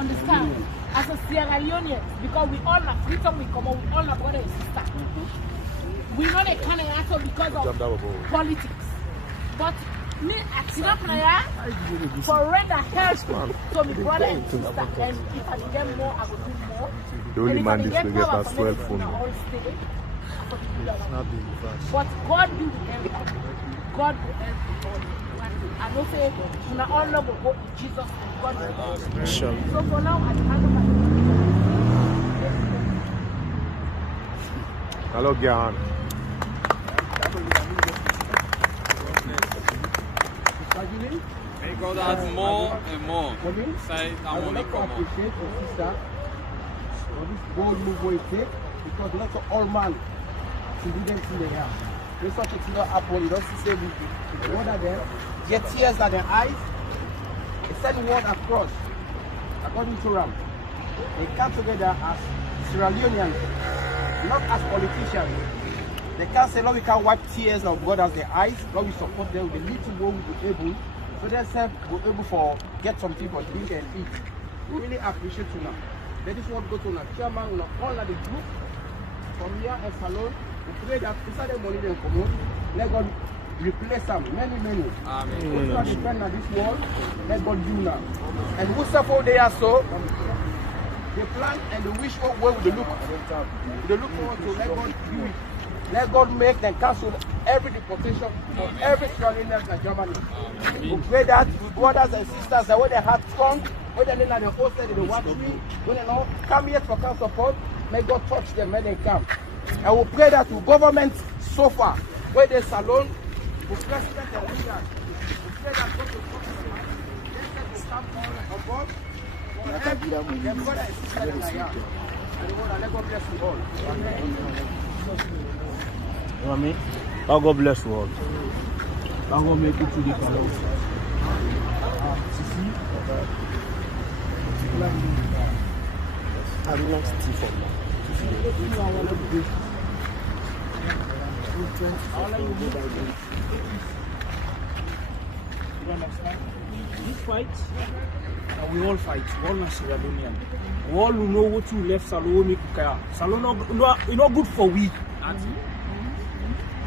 understand? As a Sierra Leonean, because we all have freedom, we come out, we all have brother and sister. We know they can't answer because of politics. But me acting up now for render help to my brother and sister. And if I can get more, I will do more. The only man this will get us 12 phone. But God will help. God will help all. I know say we all love go Jesus and God will help. Sure. So for now, I hand over. Hello, Gyan. May God add more and more. Say harmony come on. Appreciate your sister for this bold move we take because not all man to do them in the air. This such a thing not happen. You don't see the one of them get tears at their eyes. They send word across according to Ram. They come together as Sierra Leoneans, not as politicians. They can't say, Lord, we can wipe tears of God as their eyes. Lord, we support them with the little more we be able. So they said we're able to get something for drink and eat. We really appreciate you now. Let this one go to the chairman, we all of the group from here and Salon. We pray that inside the money they come out, let God replace them, many. Amen. Who's not depend on this world, let God do now. And whosoever they are so, they plan and they wish what way would they look. They look forward to let God do it. Let God make them cancel every deportation for every Sierra Leonean in Germany. We pray that brothers and sisters that when they have strong, when they learn the hostel in the water, when they know come here for council support, may God touch them when they come. And we pray that the government so far, where they salon, the president and leaders, we pray that God will touch them. Let them come on board. For every brother and sister in the yard. And let God bless you all. You know what I mean? God bless you all. I'm going to make it to the panel. I will not steal from you. This fight, we all fight. We all are Sierra Leonean. We all know what to left Salon Kukaya. Salon not good for we.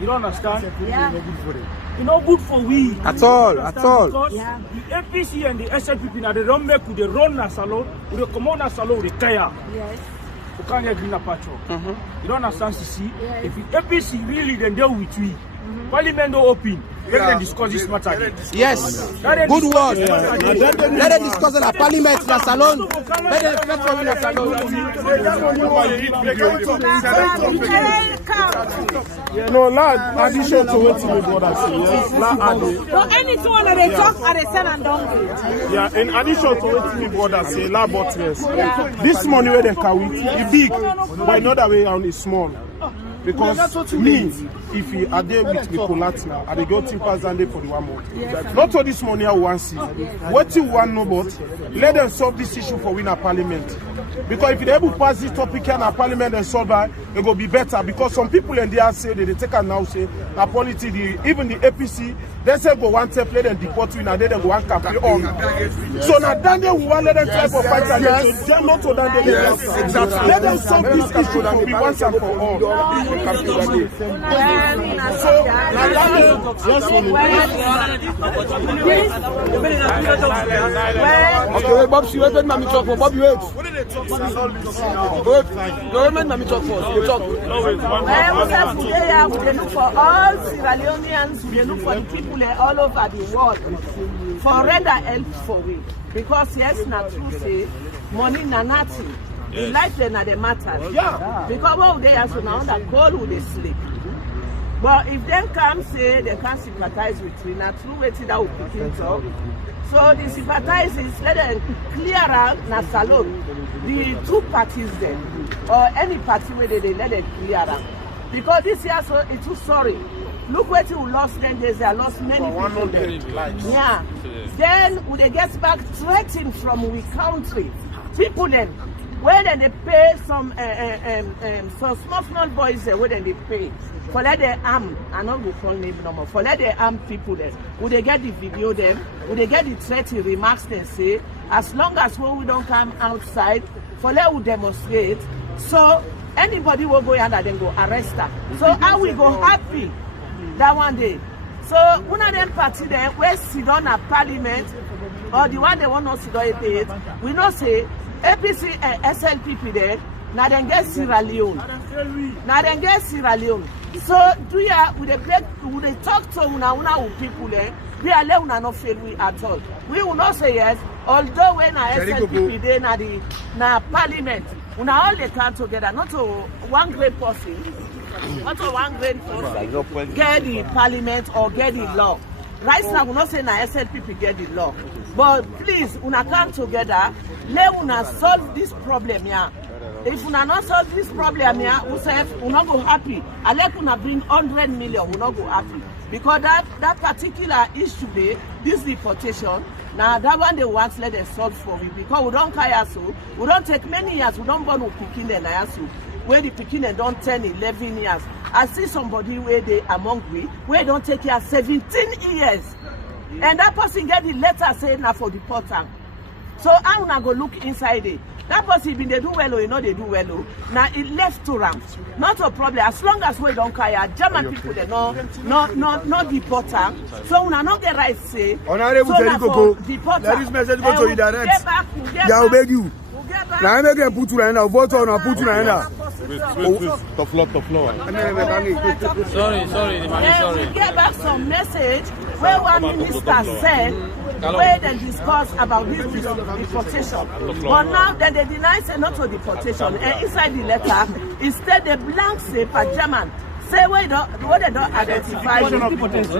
You don't understand? Yeah. It's not good for we. At all. Because Yeah. the APC and the SLPP now they don't make with the run na Salon, with the come on na Salon with the kaya. Yes. You can't get green patro. You don't understand, CC? Yes. If the APC really then deal with we, Parliament don't open. Let them discuss this matter again. Yes, Let them good discuss word. this matter again. Let them discuss it at Parliament in the salon. Let them get from the salon. No, lad, addition to what you brother say, yes. Lad, add. So anything that they talk and they send and don't. Yeah, in addition to what my brother say, lad, but yes. This money where they carry, it's big, but another way around is small. Because me, if you are there with me collateral, I go $10,000 for the 1 month. Not all this money I want to see. What you want no but let them solve this issue for winner parliament. Because if they able to pass this topic in a parliament and solve it, it will be better. Because some people in there say they take a now say a politics, even the APC, they say go one step, let them deport you and then they go one campaign on. So now Daniel will want let them try for fight again. So they're not to Daniel. Let them solve this issue for me once and for all. So Okay, Bob, you wait, let me talk for Bob. Wait. What did they talk for? Government, let me talk for. You talk. We look for all Sierra Leoneans, we look for the people all over the world for render help for we. Because yes, not true say money na nothing. The life then are the matter. Yeah. Because what they are so now that cold will they sleep. But if they come say they can't sympathize with me, not true waiting that will pick it up. So the sympathizers let them clear out na salon. The two parties then, or any party where they let them clear out. Because this year so it's too sorry. Look what you lost 10 days, they lost many people there. Yeah. Then when they get back threatened from we country, people then where then they pay some small boys where then they pay for let they arm, I don't go call name no more, for let they arm people there. Would they get the video them? Would they get the threatening remarks they say? as long as when we don't come outside, for let we demonstrate, so anybody will go and then go arrest her. So how we go happy that one day? So one of them party there, where sit down at parliament, or the one they want to sit down at it, we not say APC and SLPP there, now then get Sierra Leone. Now then get Sierra Leone. So do ya with the talk to una people there, we are not fail we at all. We will not say yes, although when our SLPP there na parliament, una all they come together, not to one great person. Not to one great person get the parliament or get the law. Right now, we're not saying that SLPP get the law. But please, una come together, let una solve this problem here. If una not solve this problem here, we say we not go happy. I let una bring 100 million, we not go happy. Because that particular issue there, this deportation, now that one they want let them solve for me. Because we don't care so, we don't take many years, we don't born with Pekin and Ayasu. Where the Pekin and don't 10, 11 years. I see somebody where they among we, where don't take care 17 years. And that person get the letter saying now for deport them. So I'm gonna go look inside it. That person been they do well or you know they do well. Now it left to them. Not a problem. As long as we don't care, German people they no deport them. So we not get right say. Honorable deport let this message go to you direct. Get back. I beg you. Now I make them put you in there. Vote on or put you in there. The floor. Sorry, sorry. We get back some message where one minister said where they discuss about this deportation. But now that they deny say not to deportation, and inside the letter, instead the blank say per German. Say where they don't identify you.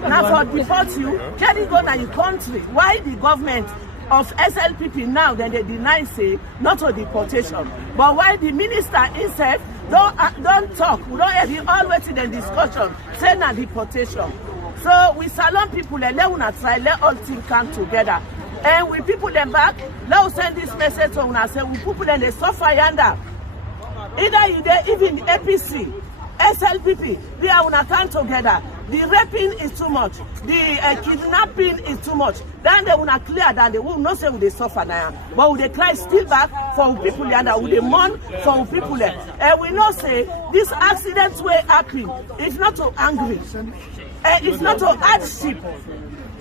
Now for deport you, can you go to your country? Why the government of SLPP now then they deny say not to deportation, but why the minister himself don't talk, we don't hear the all waiting in discussion say na deportation. So we salon people and let una try let all things come together, and we people them back let us send this message to una say we people them they suffer yonder, either you there even APC SLPP we are una come together. The raping is too much. The kidnapping is too much. Then they will not clear that they will not say they suffer now. But will they cry still back for people there? Will they mourn for people there? And we not say this accident will happen. It's not to angry. It's not to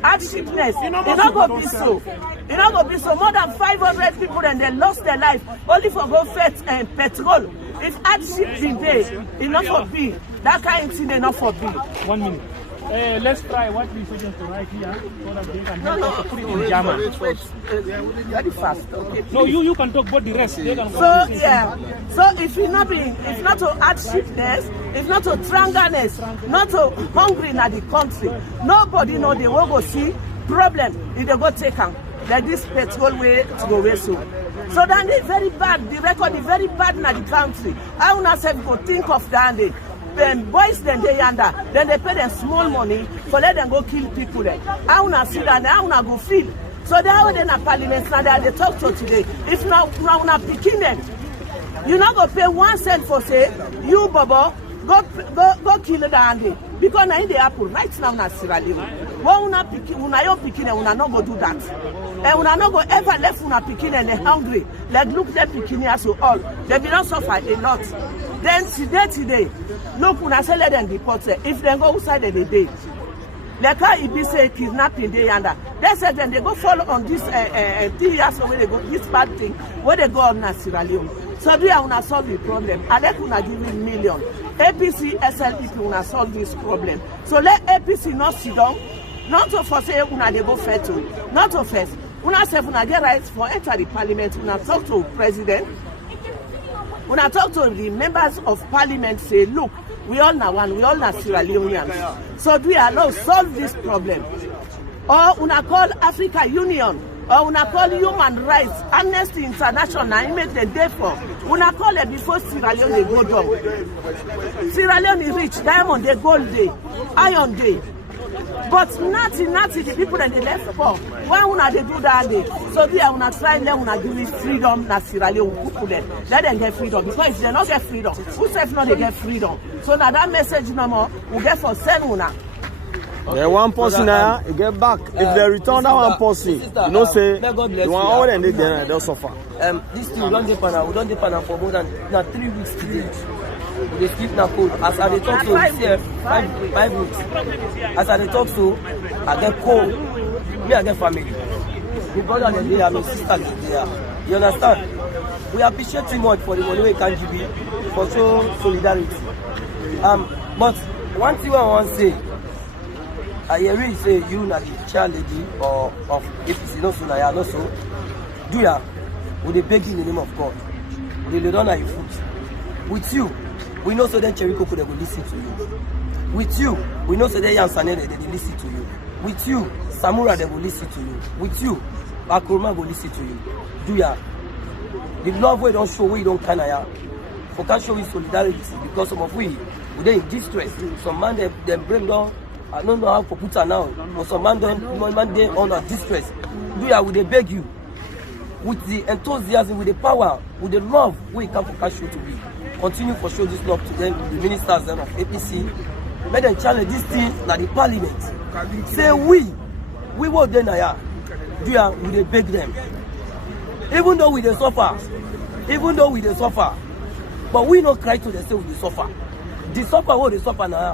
hardshipness. It not go be so. It not go be so. More than 500 people and they lost their life only for go fetch petrol. If hardship been there, it not for be. That kind of thing they not for be. 1 minute. Let's try what we suggest to write here so that they can help us to put it in German. Very fast, okay? No, you can talk about the rest. They can so yeah. So if not to hardshipness, if not to strangerness, not to hungry in the country, nobody know they will go see problem if they go take them. Like this petrol way to go away so. So then they very bad, the record is very bad in the country. I will not say go think of that day. Then boys then they under, then they pay them small money for let them go kill people there. I will not see that, I will not go feel. So they are in a parliament now they talk to today. If not picking them, you not go pay 1 cent for say, you Bobo, go kill the Andy. Because now in the apple, right now in Sierra Leone. When una picking and una not go do that. And una not go ever left una picking and they hungry. Like look them picking as to all. They will not suffer a lot. Then today, look una say let them deport them. If they go outside the day. Like how it be say kidnapping day under. They said then they go follow on this 3 years where they go this bad thing where they go on Sierra Leone. So we are gonna solve the problem. I let una give it million. APC, SLPP una solve this problem. So let APC not sit down, not to force una they go fair to, not to first. Una say una get rights for enter the parliament. Una talk to president. Una talk to the members of parliament. Say look, we all na one, we all na Sierra Leoneans. So do we allow solve this problem? Or una call Africa Union. Or una call human rights, Amnesty International, make the day for. Una call it before Sierra Leone they go down. Sierra Leone is rich, diamond they gold day, iron day. But nothing, the people that they left for. Why una they do that day? So we are una try let una give me freedom na Sierra Leone people then. Let them get freedom. Because if they not get freedom, who said not they get freedom? So now that message no more, we get for send una. The one person now, you get back. If they return that one person, you know say the one all and they suffer. This thing we don't depend for more than 3 weeks today. They sleep na cold. As I talk to 5 weeks. As I talk to, I get cold. Me, I get family. My brother and they are my sister there. You understand? We appreciate too much for the money we can give for show solidarity. But one thing I want to say, I really say you na the chair lady or of APC, no so na ya, no so. Do ya? We dey beg in the name of God. We dey run at your foot. With you, we know so that Cherry Coco they will listen to you. With you, we know so that Yansane they will listen to you. With you, Samura they will listen to you. With you, Bakuruma will listen to you. Do ya? The love we don't show, we don't canaya. For can show we solidarity because some of we they in distress. Some man they bring down. I don't know how to put her now, but some man they under distress. Do ya? We they beg you with the enthusiasm, with the power, with the love we come for cash show to be. Continue for show this love to them, the ministers of APC. Let them challenge this thing like the parliament. Say we will then do ya? We they beg them. Even though we they suffer, but we not cry to them say we they suffer. The suffer what they suffer now.